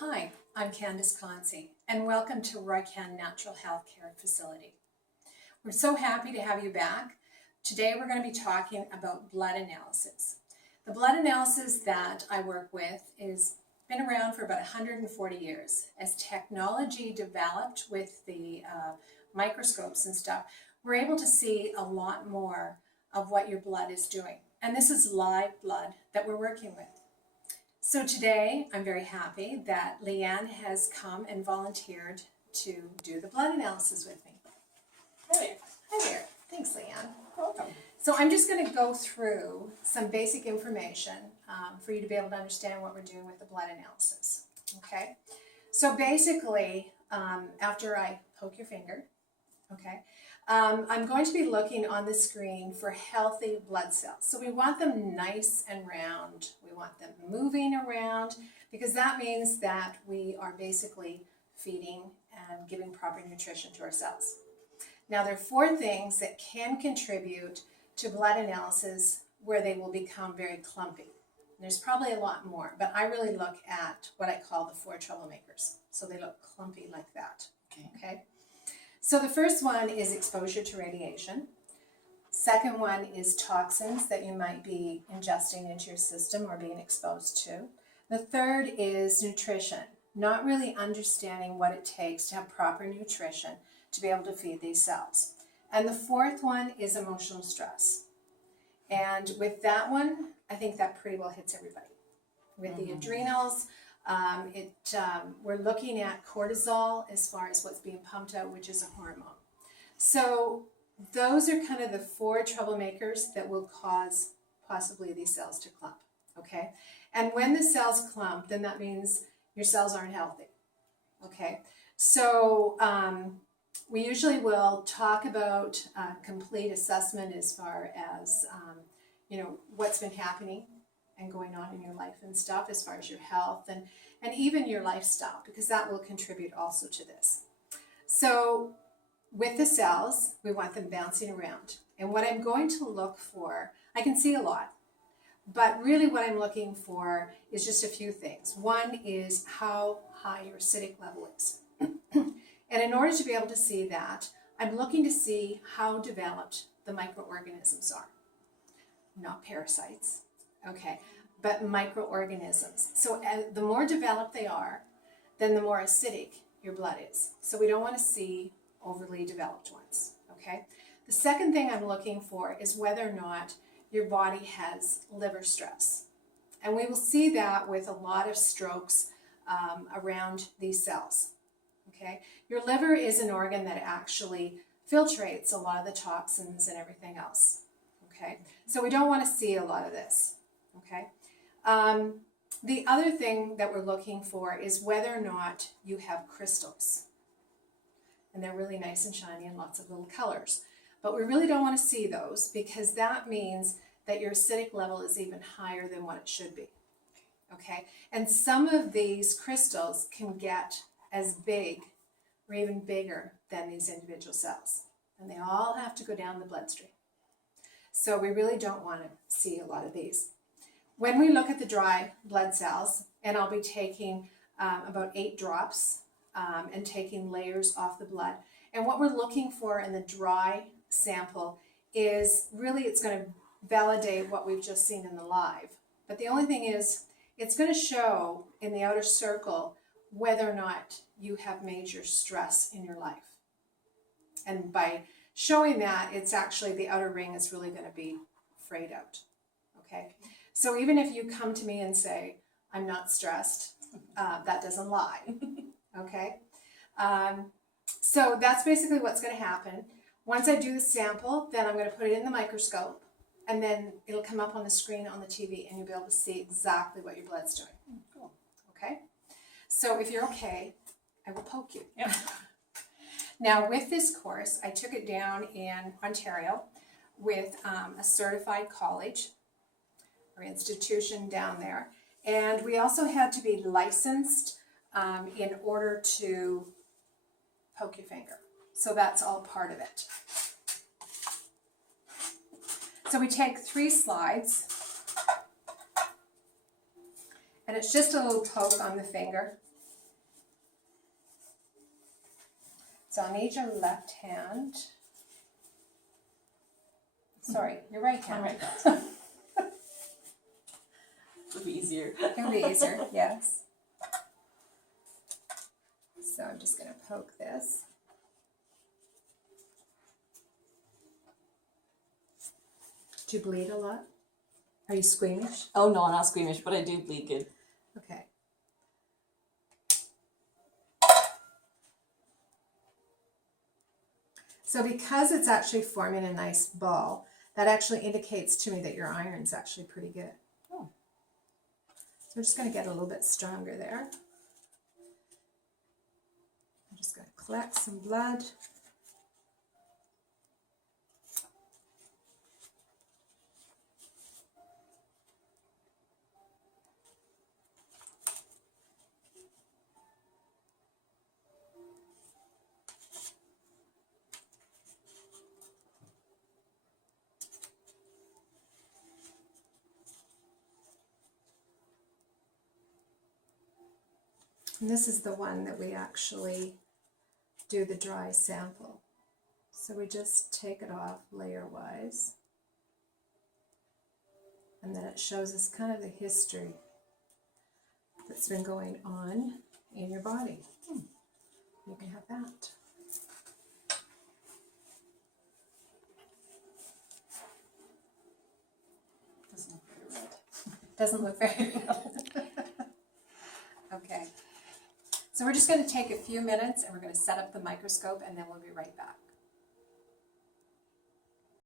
Hi, I'm Candace Clancy, and welcome to Roycan Natural Health Care Facility. We're so happy to have you back. Today we're going to be talking about blood analysis. The blood analysis that I work with has been around for about 140 years. As technology developed with the microscopes and stuff, we're able to see a lot more of what your blood is doing. And this is live blood that we're working with. So today, I'm very happy that Leanne has come and volunteered to do the blood analysis with me. Hey, Hi there. Thanks, Leanne. welcome. So I'm just going to go through some basic information for you to be able to understand what we're doing with the blood analysis. Okay? So basically, after I poke your finger, okay, I'm going to be looking on the screen for healthy blood cells. So we want them nice and round. We want them moving around because that means that we are basically feeding and giving proper nutrition to our cells. Now there are 4 things that can contribute to blood analysis where they will become very clumpy. There's probably a lot more, but I really look at what I call the 4 troublemakers. So they look clumpy like that. Okay? So the first one is exposure to radiation. Second one is toxins that you might be ingesting into your system or being exposed to. The third is nutrition, not really understanding what it takes to have proper nutrition to be able to feed these cells. And the fourth one is emotional stress. And with that one, I think that pretty well hits everybody. With the adrenals, we're looking at cortisol as far as what's being pumped out, which is a hormone. So those are kind of the 4 troublemakers that will cause possibly these cells to clump, okay? And when the cells clump, then that means your cells aren't healthy, okay? So we usually will talk about complete assessment as far as, what's been happening and going on in your life and stuff as far as your health and even your lifestyle, because that will contribute also to this. So with the cells, we want them bouncing around. And what I'm going to look for, I can see a lot, but really what I'm looking for is just a few things. One is how high your acidic level is. And in order to be able to see that, I'm looking to see how developed the microorganisms are. Not parasites, okay, but microorganisms. So the more developed they are, then the more acidic your blood is. So we don't want to see overly developed ones, okay? The second thing I'm looking for is whether or not your body has liver stress. And we will see that with a lot of strokes around these cells, okay? Your liver is an organ that actually filtrates a lot of the toxins and everything else, okay? So we don't want to see a lot of this, okay? The other thing that we're looking for is whether or not you have crystals. And they're really nice and shiny and lots of little colors. But we really don't want to see those because that means that your acidic level is even higher than what it should be, okay? And some of these crystals can get as big or even bigger than these individual cells. And they all have to go down the bloodstream. So we really don't want to see a lot of these. When we look at the dry blood cells, and I'll be taking about 8 drops and taking layers off the blood. And what we're looking for in the dry sample is really it's going to validate what we've just seen in the live. But the only thing is it's going to show in the outer circle whether or not you have major stress in your life. And by showing that, it's actually the outer ring is really going to be frayed out, okay? So even if you come to me and say, I'm not stressed, that doesn't lie, okay? So that's basically what's going to happen. Once I do the sample, then I'm going to put it in the microscope, and then it'll come up on the screen on the TV, and you'll be able to see exactly what your blood's doing. Cool. Okay? So if you're okay, I will poke you. Yep. Now with this course, I took it down in Ontario with a certified college or institution down there. And we also had to be licensed in order to poke your finger. So that's all part of it. So we take 3 slides, and it's just a little poke on the finger. So I'll need your left hand. Sorry, your right hand. All right. It'll be easier. It'll be easier, yes. So I'm just going to poke this. Do you bleed a lot? Are you squeamish? Oh no, I'm not squeamish, but I do bleed good. Okay. So because it's actually forming a nice ball, that actually indicates to me that your iron's actually pretty good. Oh. So we're just going to get a little bit stronger there. I'm just going to collect some blood. And this is the one that we actually do the dry sample. So we just take it off layer-wise. And then it shows us kind of the history that's been going on in your body. You can have that. Doesn't look very red. Doesn't look very real. Okay. So we're just going to take a few minutes and we're going to set up the microscope and then we'll be right back.